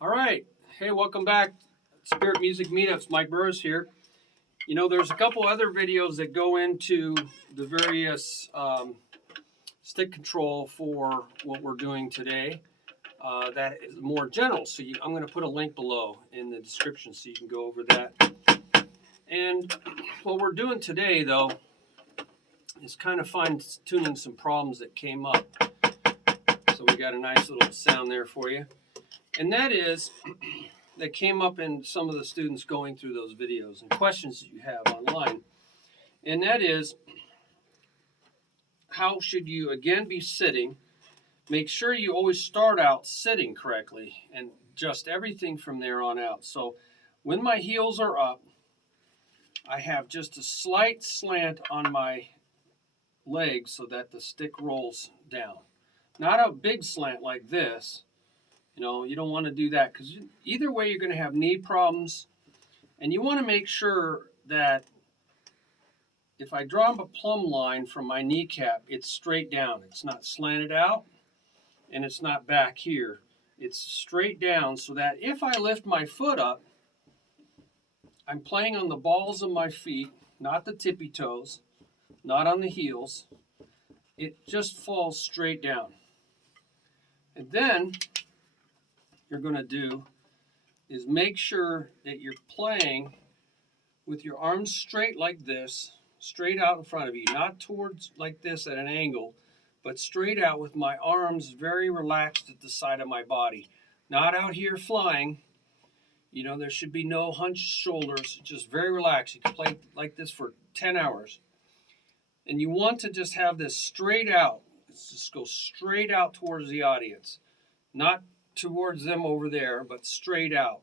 All right. Hey, welcome back. Spirit Music Meetups. Mike Burris here. You know, there's a couple other videos that go into the various stick control for what we're doing today. That is more general. So I'm going to put a link below in the description so you can go over that. And what we're doing today, though, is kind of fine-tuning some problems that came up. So we got a nice little sound there for you. And that is, that came up in some of the students going through those videos and questions that you have online. And that is, how should you, again, be sitting? Make sure you always start out sitting correctly and adjust everything from there on out. So when my heels are up, I have just a slight slant on my legs so that the stick rolls down. Not a big slant like this. You know, you don't want to do that because either way you're going to have knee problems. And you want to make sure that if I draw a plumb line from my kneecap, it's straight down. It's not slanted out and it's not back here. It's straight down so that if I lift my foot up, I'm playing on the balls of my feet, not the tippy toes, not on the heels. It just falls straight down. And then you're going to do is make sure that you're playing with your arms straight like this, straight out in front of you, not towards like this at an angle, but straight out with my arms very relaxed at the side of my body. Not out here flying. You know, there should be no hunched shoulders, just very relaxed. You can play like this for 10 hours. And you want to just have this straight out. Let's just go straight out towards the audience. Not towards them over there, but straight out.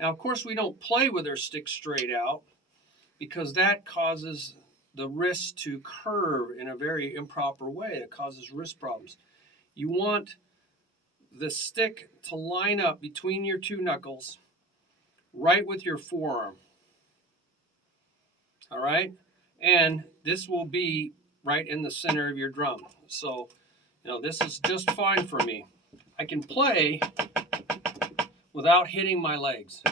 Now, of course, we don't play with our stick straight out because that causes the wrist to curve in a very improper way. It causes wrist problems. You want the stick to line up between your two knuckles, right with your forearm. All right? And this will be right in the center of your drum. So, you know, this is just fine for me. I can play without hitting my legs,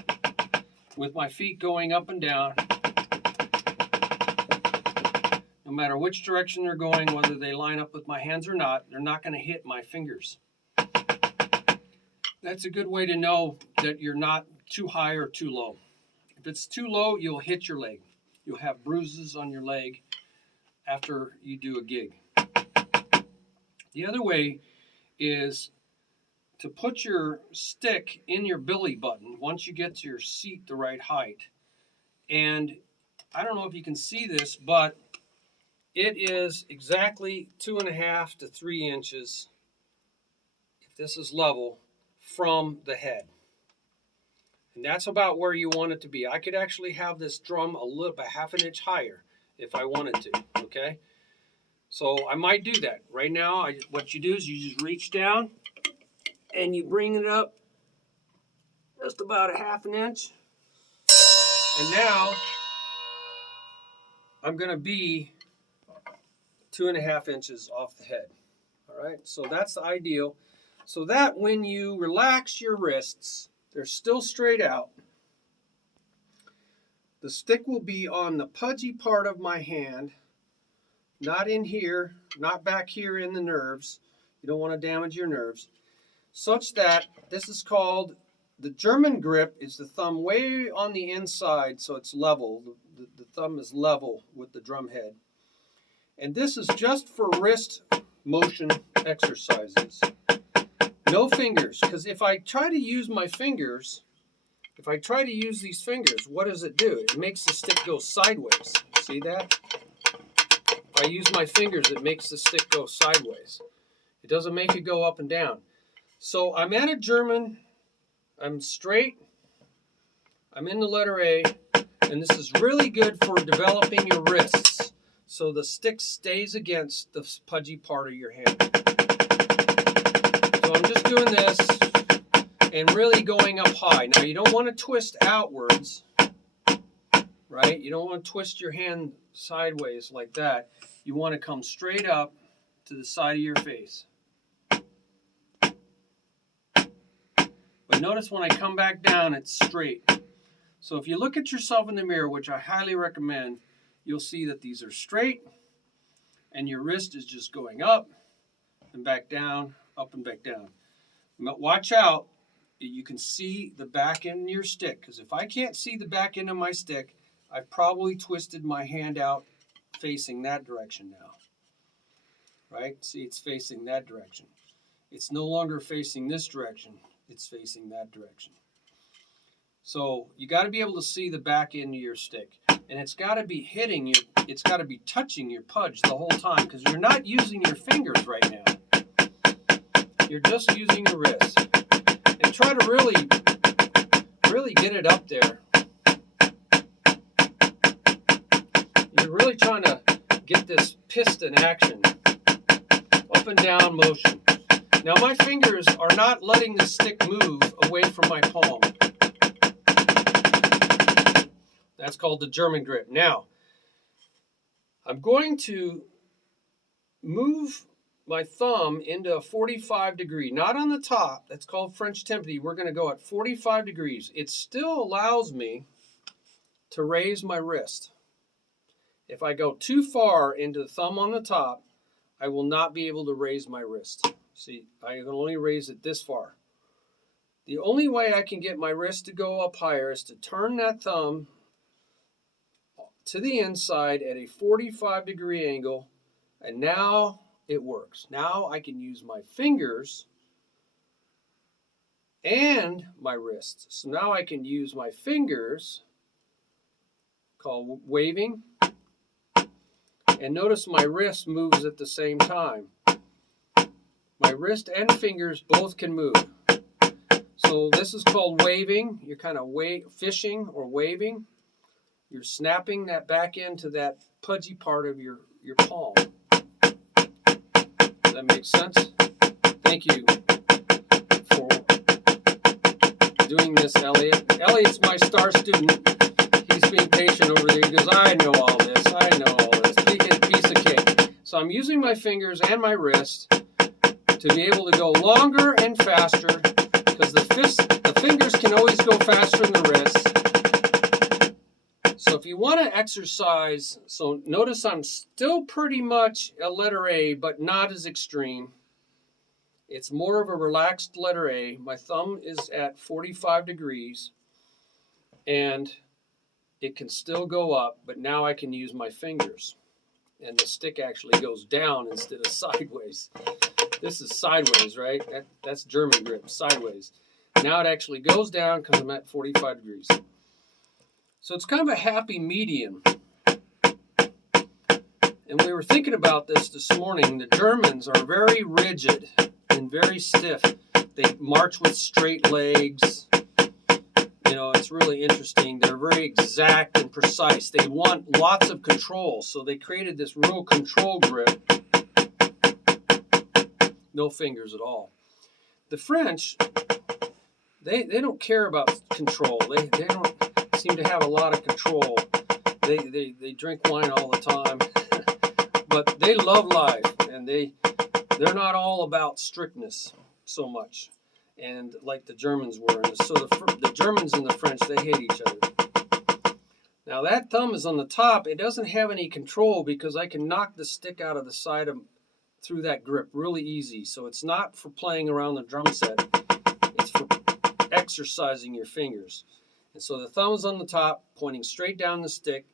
with my feet going up and down. No matter which direction they're going, whether they line up with my hands or not, they're not going to hit my fingers. That's a good way to know that you're not too high or too low. If it's too low, you'll hit your leg. You'll have bruises on your leg after you do a gig. The other way is to put your stick in your belly button once you get to your seat the right height. And I don't know if you can see this, but it is exactly 2.5 to 3 inches, if this is level, from the head. And that's about where you want it to be. I could actually have this drum a little bit, 1/2 inch higher if I wanted to, okay? So I might do that. Right now, what you do is you just reach down and you bring it up just about 1/2 inch. And now I'm going to be 2.5 inches off the head. All right, so that's the ideal. So that when you relax your wrists, they're still straight out. The stick will be on the pudgy part of my hand, not in here, not back here in the nerves. You don't want to damage your nerves. Such that this is called, the German grip is the thumb way on the inside so it's level. The thumb is level with the drum head. And this is just for wrist motion exercises. No fingers, because if I try to use my fingers, if I try to use these fingers, what does it do? It makes the stick go sideways. See that? If I use my fingers, it makes the stick go sideways. It doesn't make it go up and down. So I'm at a German, I'm straight, I'm in the letter A, and this is really good for developing your wrists so the stick stays against the pudgy part of your hand. So I'm just doing this and really going up high. Now you don't want to twist outwards, right? You don't want to twist your hand sideways like that. You want to come straight up to the side of your face. But notice when I come back down, it's straight. So if you look at yourself in the mirror, which I highly recommend, you'll see that these are straight, and your wrist is just going up and back down, up and back down. But watch out, you can see the back end of your stick, because if I can't see the back end of my stick, I've probably twisted my hand out facing that direction now. Right? See, it's facing that direction. It's no longer facing this direction. It's facing that direction. So you got to be able to see the back end of your stick. And it's got to be hitting you. It's got to be touching your pudge the whole time, because you're not using your fingers right now. You're just using your wrist. And try to really get it up there. You're really trying to get this piston action. Up and down motion. Now my fingers are not letting the stick move away from my palm. That's called the German grip. Now, I'm going to move my thumb into a 45 degree, not on the top. That's called French Timpani. We're going to go at 45 degrees. It still allows me to raise my wrist. If I go too far into the thumb on the top, I will not be able to raise my wrist. See, I can only raise it this far. The only way I can get my wrist to go up higher is to turn that thumb to the inside at a 45 degree angle, and now it works. Now I can use my fingers and my wrist. So now I can use my fingers, called waving, and notice my wrist moves at the same time. My wrist and fingers both can move. So this is called waving. You're kind of fishing or waving. You're snapping that back end to that pudgy part of your palm. Does that make sense? Thank you for doing this, Elliot. Elliot's my star student. He's being patient over there because I know all this. I know all this. Piece of cake. So I'm using my fingers and my wrist to be able to go longer and faster, because the fingers can always go faster than the wrists. So if you want to exercise, so notice I'm still pretty much a letter A, but not as extreme. It's more of a relaxed letter A. My thumb is at 45 degrees, and it can still go up, but now I can use my fingers. And the stick actually goes down instead of sideways. This is sideways, right? That's German grip, sideways. Now it actually goes down because I'm at 45 degrees. So it's kind of a happy medium. And we were thinking about this morning. The Germans are very rigid and very stiff. They march with straight legs. You know, it's really interesting. They're very exact and precise. They want lots of control. So they created this real control grip. No fingers at all. The French, they don't care about control. They don't seem to have a lot of control. They drink wine all the time. But they love life, and they're not all about strictness so much. And like the Germans were. And so the Germans and the French, they hate each other. Now that thumb is on the top. It doesn't have any control because I can knock the stick out of the side through that grip really easy. So it's not for playing around the drum set. It's for exercising your fingers. And so the thumb is on the top, pointing straight down the stick.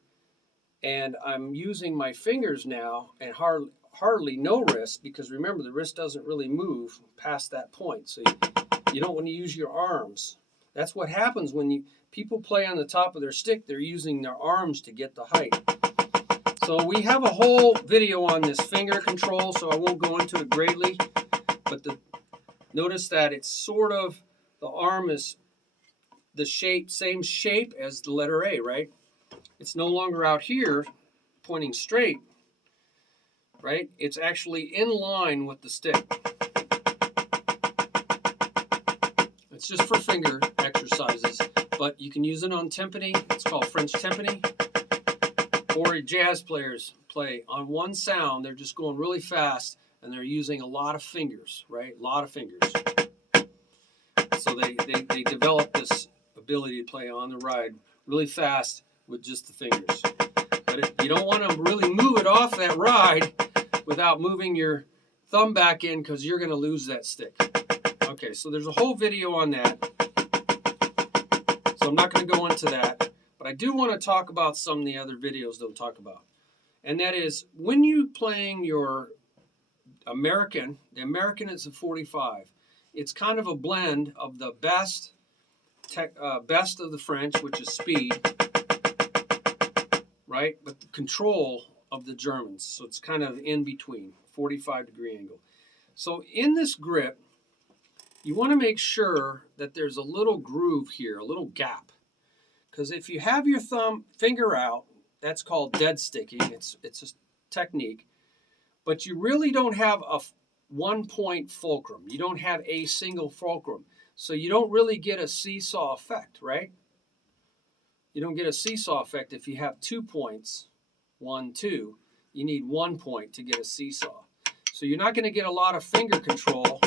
And I'm using my fingers now and hardly no wrist, because remember, the wrist doesn't really move past that point. So you don't want to use your arms. That's what happens when people play on the top of their stick. They're using their arms to get the height. So we have a whole video on this finger control, so I won't go into it greatly. But notice that it's sort of, the arm is the same shape as the letter A, right? It's no longer out here pointing straight, right? It's actually in line with the stick. It's just for finger exercises, but you can use it on timpani. It's called French Timpani. Or jazz players play on one sound. They're just going really fast, and they're using a lot of fingers, right? A lot of fingers. So they develop this ability to play on the ride really fast with just the fingers. But you don't want to really move it off that ride without moving your thumb back in, because you're going to lose that stick. Okay, so there's a whole video on that. So I'm not going to go into that. But I do want to talk about some of the other videos they'll talk about. And that is, when you playing your American, the American is a 45. It's kind of a blend of the best of the French, which is speed, right? But the control of the Germans. So it's kind of in between, 45-degree angle. So in this grip, you want to make sure that there's a little groove here, a little gap. Because if you have your finger out, that's called dead sticking. It's a technique. But you really don't have a one-point fulcrum. You don't have a single fulcrum. So you don't really get a seesaw effect, right? You don't get a seesaw effect if you have 2 points, 1, 2. You need 1 point to get a seesaw. So you're not going to get a lot of finger control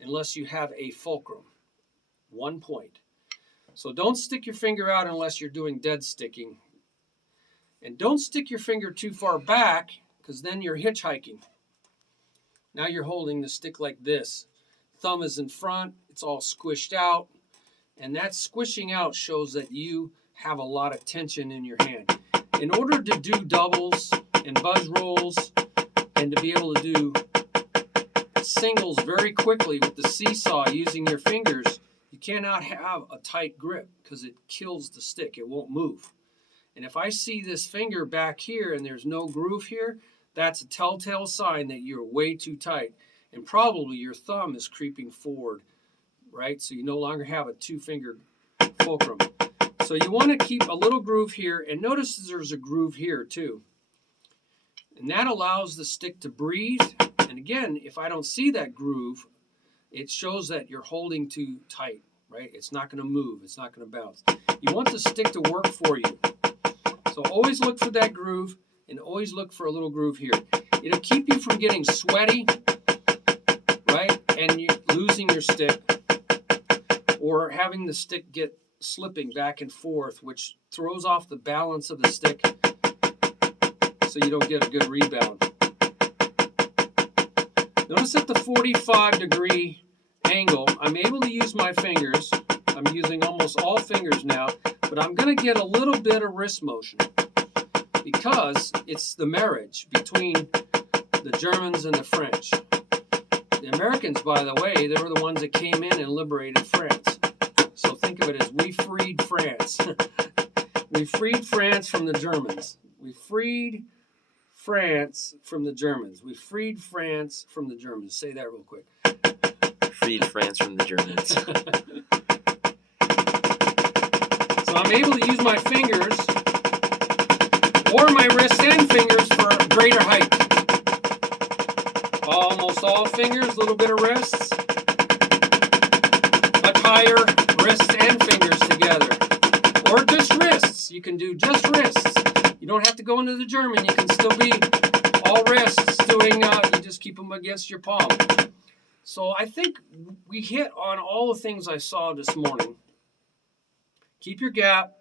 unless you have a fulcrum, 1 point. So don't stick your finger out unless you're doing dead sticking. And don't stick your finger too far back, because then you're hitchhiking. Now you're holding the stick like this. Thumb is in front, it's all squished out. And that squishing out shows that you have a lot of tension in your hand. In order to do doubles and buzz rolls and to be able to do singles very quickly with the seesaw using your fingers, you cannot have a tight grip because it kills the stick. It won't move. And if I see this finger back here and there's no groove here, that's a telltale sign that you're way too tight. And probably your thumb is creeping forward, right? So you no longer have a 2-finger fulcrum. So you want to keep a little groove here. And notice there's a groove here too. And that allows the stick to breathe. And again, if I don't see that groove, it shows that you're holding too tight, right? It's not going to move. It's not going to bounce. You want the stick to work for you. So always look for that groove, and always look for a little groove here. It'll keep you from getting sweaty, right? And you losing your stick, or having the stick get slipping back and forth, which throws off the balance of the stick, so you don't get a good rebound. Notice at the 45-degree angle, I'm able to use my fingers. I'm using almost all fingers now, but I'm going to get a little bit of wrist motion because it's the marriage between the Germans and the French. The Americans, by the way, they were the ones that came in and liberated France. So think of it as we freed France. We freed France from the Germans. We freed France from the Germans. We freed France from the Germans. Say that real quick. Freed France from the Germans. So I'm able to use my fingers or my wrists and fingers for greater height. Almost all fingers, a little bit of wrists. Much higher wrists and fingers together. Or just wrists. You can do just wrists. You don't have to go into the German. You can still be all wrists doing, you just keep them against your palm. So I think we hit on all the things I saw this morning. Keep your gap.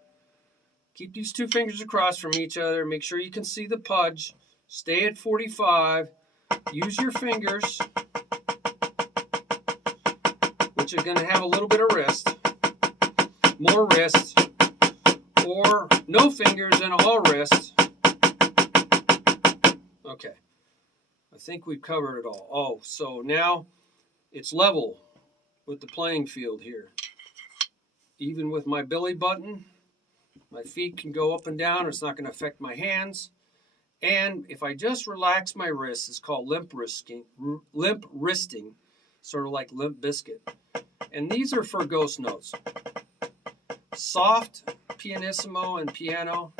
Keep these 2 fingers across from each other. Make sure you can see the pudge. Stay at 45. Use your fingers, which are going to have a little bit of wrist. More wrist. Or no fingers and all wrist. Okay. I think we've covered it all. Oh, so now it's level with the playing field here. Even with my belly button, my feet can go up and down. It's not going to affect my hands. And if I just relax my wrists, it's called limp wristing, sort of like Limp Bizkit. And these are for ghost notes. Soft, pianissimo and piano,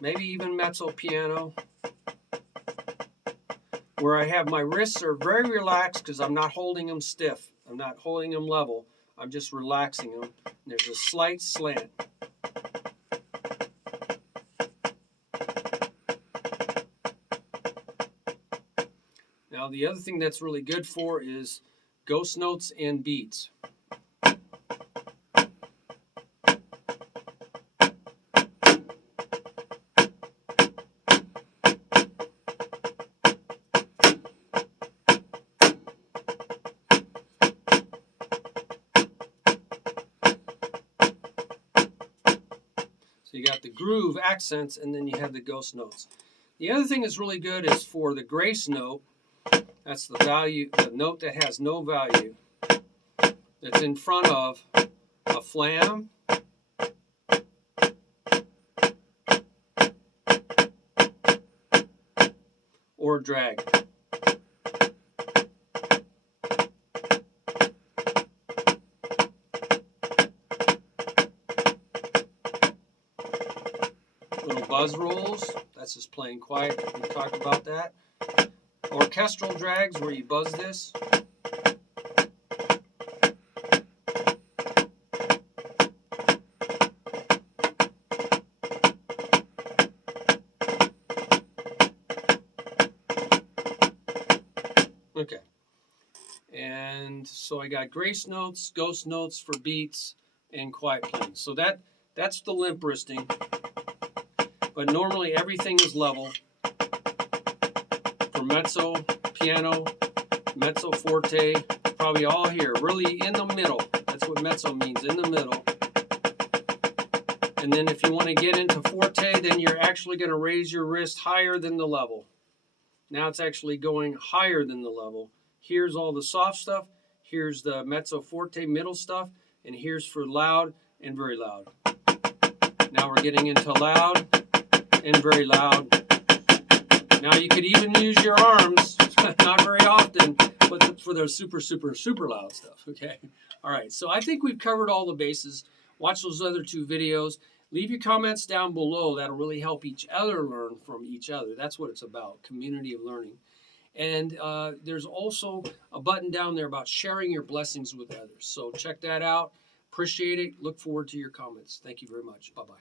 maybe even mezzo piano, where I have my wrists are very relaxed because I'm not holding them stiff. I'm not holding them level. I'm just relaxing them. And there's a slight slant. Now Now, the other thing that's really good for is ghost notes and beats. So you got the groove accents, and then you have the ghost notes. The other thing that's really good is for the grace note. That's the value, the note that has no value. That's in front of a flam or drag. Little buzz rolls, that's just playing quiet. We talked about that. Orchestral drags, where you buzz this. Okay. And so I got grace notes, ghost notes for beats, and quiet playing. So that's the limp wristing. But normally everything is level. For mezzo, piano, mezzo forte, probably all here, really in the middle. That's what mezzo means, in the middle. And then if you want to get into forte, then you're actually going to raise your wrist higher than the level. Now it's actually going higher than the level. Here's all the soft stuff. Here's the mezzo forte middle stuff. And here's for loud and very loud. Now we're getting into loud and very loud. Now you could even use your arms, not very often, but for the super, super, super loud stuff, okay? All right, so I think we've covered all the bases. Watch those other 2 videos. Leave your comments down below. That'll really help each other learn from each other. That's what it's about, community of learning. And there's also a button down there about sharing your blessings with others. So check that out. Appreciate it. Look forward to your comments. Thank you very much. Bye-bye.